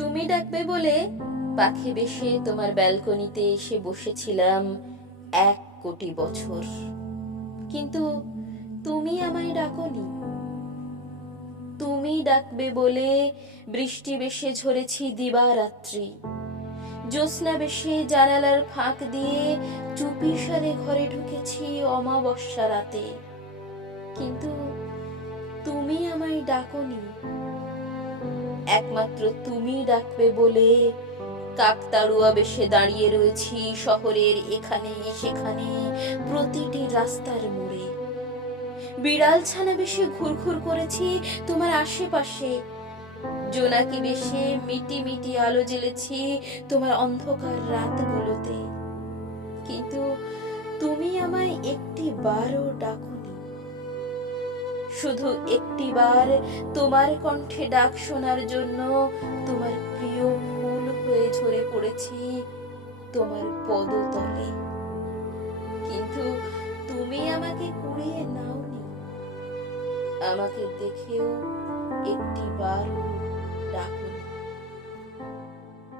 তুমি ডাকবে বলে পাখি বেশে তোমার ব্যালকনিতে এসে বসেছিলাম এক কোটি বছর। কিন্তু তুমি আমায় ডাকনি। তুমি ডাকবে বলে বৃষ্টি বেশে ঝরেছি দিবারাত্রি। জ্যোৎস্না বেশে জানালার ফাঁক দিয়ে চুপি সারে ঘরে ঢুকেছি অমাবস্যা রাতে। কিন্তু তুমি আমায় ডাকনি। একমাত্র তুমি ডাকবে বলে। কাকতাড়ুয়া বেশে দাঁড়িয়ে রয়েছি শহরের এখানে সেখানে, প্রতিটি রাস্তার মোড়ে। বিড়াল ছানা বেশে ঘুরঘুর করেছি তোমার আশেপাশে। জোনাকি বেশে মিটি মিটি আলো জ্বেলেছি তোমার অন্ধকার রাতগুলোতে। কিন্তু তুমি আমায় একটি বারও ডাকনি। শুধু একটি বার তোমার কণ্ঠে ডাক শোনার জন্য তোমার প্রিয় ফুল হয়ে ঝরে পড়েছি তোমার পদতলে। কিন্তু তুমি আমাকে কুড়িয়ে নাওনি। আমাকে দেখেও একটি বারও ডাকনি